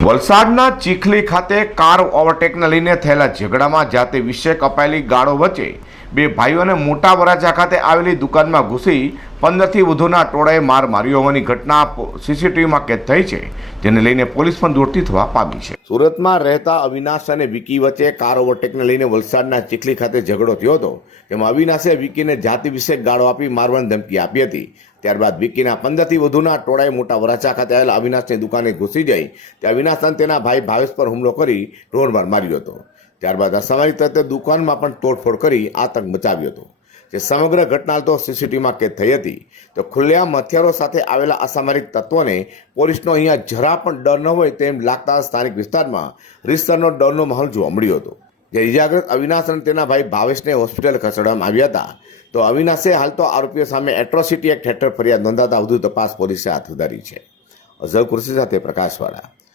વલસાડના ચીખલી ખાતે કાર ઓવરટેકને લઈને થયેલા ઝઘડામાં જાતે વિષેક અપાયેલી ગાળો વચ્ચે બે ભાઈઓને મોટા વરાછા ખાતે આવેલી દુકાનમાં ઘૂસી પંદરથી વધુના ટોળાએ માર માર્યો હોવાની ઘટના સીસીટીવીમાં કેદ થઈ છે. જેને લઈને પોલીસ પણ દોડતી થવા પામી છે. સુરતમાં રહેતા અવિનાશ અને વિકી વચ્ચે કાર ઓવરટેકને લઈને વલસાડના ચીખલી ખાતે ઝઘડો થયો હતો. તેમાં અવિનાશે વિકીને જાતિ વિશે ગાળો આપી મારવાની ધમકી આપી હતી. ત્યારબાદ વિકીના પંદરથી વધુના ટોળાએ મોટા વરાછા ખાતે આવેલા અવિનાશની દુકાને ઘૂસી જઈ તે અવિનાશ અને તેના ભાઈ ભાવેશ પર હુમલો કરી ઢોરમાર માર્યો હતો. ત્યારબાદ અસામાજિક તત્વે દુકાનમાં પણ તોડફોડ કરી આતંક મચાવ્યો હતો. જે સમગ્ર ઘટના તો સીસીટીવીમાં કેદ થઈ હતી. તો ખુલ્લેઆમ હથિયારો સાથે આવેલા અસામરિક તત્વોને પોલીસનો અહીંયા જરા પણ ડર ન હોય તેમ લાગતા સ્થાનિક વિસ્તારમાં રીતસરનો ડરનો માહોલ જોવા મળ્યો હતો. જે ઇજાગ્રસ્ત અવિનાશ અને તેના ભાઈ ભાવેશને હોસ્પિટલ ખસેડવામાં આવ્યા હતા. તો અવિનાશે હાલ તો આરોપીઓ સામે એટ્રોસિટી એક્ટ હેઠળ ફરિયાદ નોંધાતા વધુ તપાસ પોલીસે હાથ ધરી છે. અઝર કુર્સી સાથે પ્રકાશવાળા.